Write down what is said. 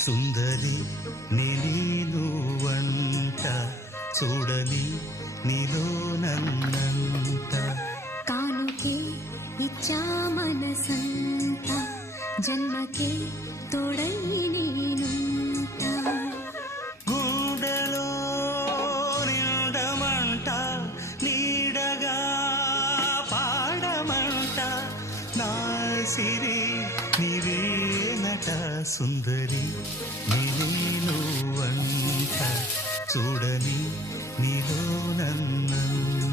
సుందరి నీనువంట చూడని నీలో నన్నంత కానుకే ఇచ్చా మనసంత జన్మకే తోడై నేనుంట గుండెలో నిండమంట నీడగా పాడమంట నా సిరి నీవేనట సుందరి నీనువంట చూడని నీలో నన్నంత